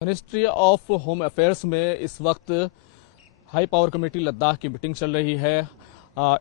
Ministry of home affairs में इस वक्त हाई पावर कमेटी लद्दाख की मीटिंग चल रही है।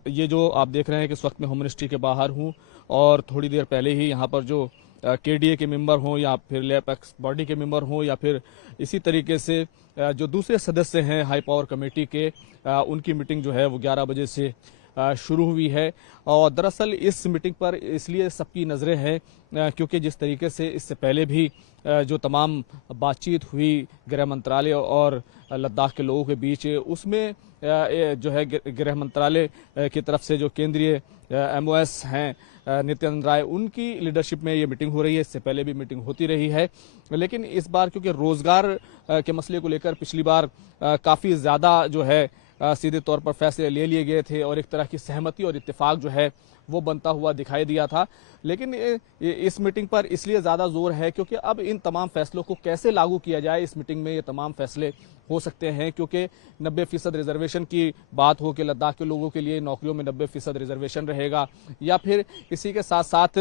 ये जो आप देख रहे हैं कि इस वक्त मैं होम मिनिस्ट्री के बाहर हूं और थोड़ी देर पहले ही यहां पर जो केडीए के मेंबर हों या फिर लेपेक्स बॉडी के मेंबर हों या फिर इसी तरीके से जो दूसरे सदस्य हैं हाई पावर कमेटी के, उनकी मीटिंग जो है वो 11 बजे से शुरू हुई है। और दरअसल इस मीटिंग पर इसलिए सबकी नज़रें हैं क्योंकि जिस तरीके से इससे पहले भी जो तमाम बातचीत हुई गृह मंत्रालय और लद्दाख के लोगों के बीच, उसमें जो है गृह मंत्रालय की तरफ से जो केंद्रीय एमओएस हैं नित्यानंद राय, उनकी लीडरशिप में ये मीटिंग हो रही है। इससे पहले भी मीटिंग होती रही है, लेकिन इस बार क्योंकि रोजगार के मसले को लेकर पिछली बार काफ़ी ज़्यादा जो है सीधे तौर पर फैसले ले लिए गए थे और एक तरह की सहमति और इत्तेफाक जो है वो बनता हुआ दिखाई दिया था। लेकिन इस मीटिंग पर इसलिए ज़्यादा जोर है क्योंकि अब इन तमाम फैसलों को कैसे लागू किया जाए। इस मीटिंग में ये तमाम फैसले हो सकते हैं क्योंकि 90% रिजर्वेशन की बात हो कि लद्दाख के लोगों के लिए नौकरियों में 90% रिजर्वेशन रहेगा, या फिर इसी के साथ साथ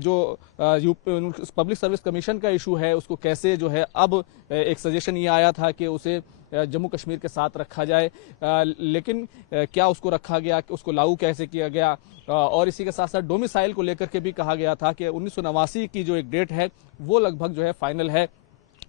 जो पब्लिक सर्विस कमीशन का इशू है उसको कैसे जो है, अब एक सजेशन ये आया था कि उसे जम्मू कश्मीर के साथ रखा जाए, लेकिन क्या उसको रखा गया, उसको लागू कैसे किया गया। और इसी के साथ साथ डोमिसाइल को लेकर के भी कहा गया था कि 1989 की जो एक डेट है वो लगभग जो है फाइनल है,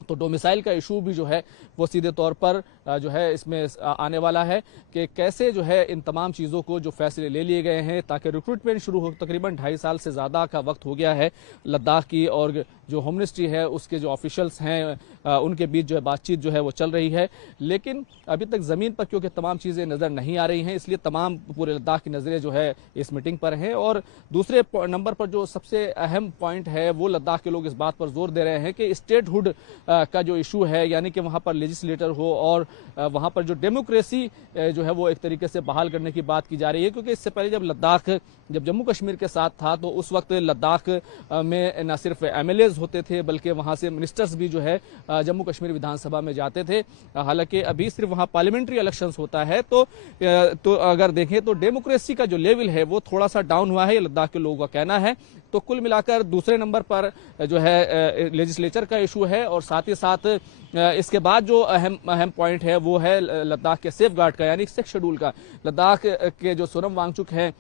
तो डोमिसाइल का इशू भी जो है वो सीधे तौर पर जो है इसमें आने वाला है कि कैसे जो है इन तमाम चीज़ों को जो फैसले ले लिए गए हैं ताकि रिक्रूटमेंट शुरू हो। तकरीबन 2.5 साल से ज़्यादा का वक्त हो गया है लद्दाख की, और जो होम मिनिस्ट्री है उसके जो ऑफिशियल्स हैं उनके बीच जो है बातचीत जो है वो चल रही है, लेकिन अभी तक ज़मीन पर क्योंकि तमाम चीज़ें नज़र नहीं आ रही हैं, इसलिए तमाम पूरे लद्दाख की नज़रें जो है इस मीटिंग पर हैं। और दूसरे नंबर पर जो सबसे अहम पॉइंट है वो लद्दाख के लोग इस बात पर जोर दे रहे हैं कि स्टेटहुड का जो इशू है, यानी कि वहाँ पर लेजिस्लेटर हो और वहाँ पर जो डेमोक्रेसी जो है वो एक तरीके से बहाल करने की बात की जा रही है। क्योंकि इससे पहले जब जम्मू कश्मीर के साथ था तो उस वक्त लद्दाख में न सिर्फ एमएलएज होते थे बल्कि वहाँ से मिनिस्टर्स भी जो है जम्मू कश्मीर विधानसभा में जाते थे। हालांकि अभी सिर्फ वहाँ पार्लियामेंट्री इलेक्शंस होता है, तो अगर देखें तो डेमोक्रेसी का जो लेवल है वो थोड़ा सा डाउन हुआ है, ये लद्दाख के लोगों का कहना है। तो कुल मिलाकर दूसरे नंबर पर जो है लेजिस्लेचर का इशू है, और साथ ही साथ इसके बाद जो अहम पॉइंट है वो है लद्दाख के सेफ गार्ड का, यानी 6 शेड्यूल का। लद्दाख के जो सोनम वांगचुक हैं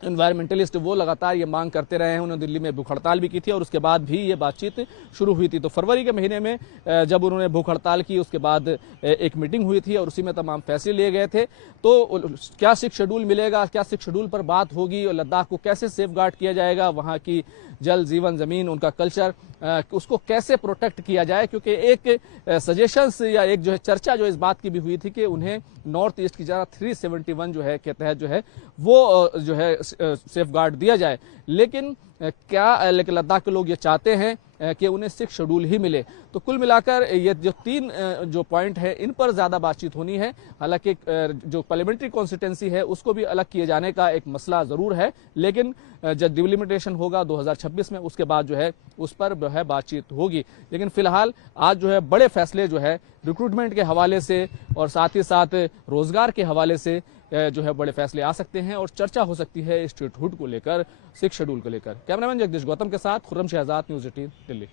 एनवायरमेंटलिस्ट, वो लगातार ये मांग करते रहे हैं। उन्होंने दिल्ली में भूख हड़ताल भी की थी और उसके बाद भी ये बातचीत शुरू हुई थी। तो फरवरी के महीने में जब उन्होंने भूख हड़ताल की उसके बाद एक मीटिंग हुई थी और उसी में तमाम फैसले लिए गए थे। तो क्या 6 शेड्यूल मिलेगा, क्या 6 शेड्यूल पर बात होगी और लद्दाख को कैसे सेफ गार्ड किया जाएगा, वहाँ की जल जीवन जमीन उनका कल्चर उसको कैसे प्रोटेक्ट किया जाए। क्योंकि एक सजेशंस या एक जो है चर्चा जो इस बात की भी हुई थी कि उन्हें नॉर्थ ईस्ट की जगह 371 जो है के तहत जो है वो जो है सेफ गार्ड दिया जाए। लेकिन लेकिन लद्दाख के लोग ये चाहते हैं कि उन्हें 6 शेड्यूल ही मिले। तो कुल मिलाकर ये जो 3 जो पॉइंट है इन पर ज़्यादा बातचीत होनी है। हालांकि जो पार्लियामेंट्री कॉन्स्टिट्यूंसी है उसको भी अलग किए जाने का एक मसला ज़रूर है, लेकिन जब डिलिमिटेशन होगा 2026 में उसके बाद जो है उस पर जो है बातचीत होगी। लेकिन फिलहाल आज जो है बड़े फैसले जो है रिक्रूटमेंट के हवाले से और साथ ही साथ रोजगार के हवाले से जो है बड़े फैसले आ सकते हैं और चर्चा हो सकती है स्टेटहुड को लेकर, 6 शेड्यूल को लेकर। कैमरामैन जगदीश गौतम के साथ खुर्रम शहजाद, न्यूज़ 18 दिल्ली।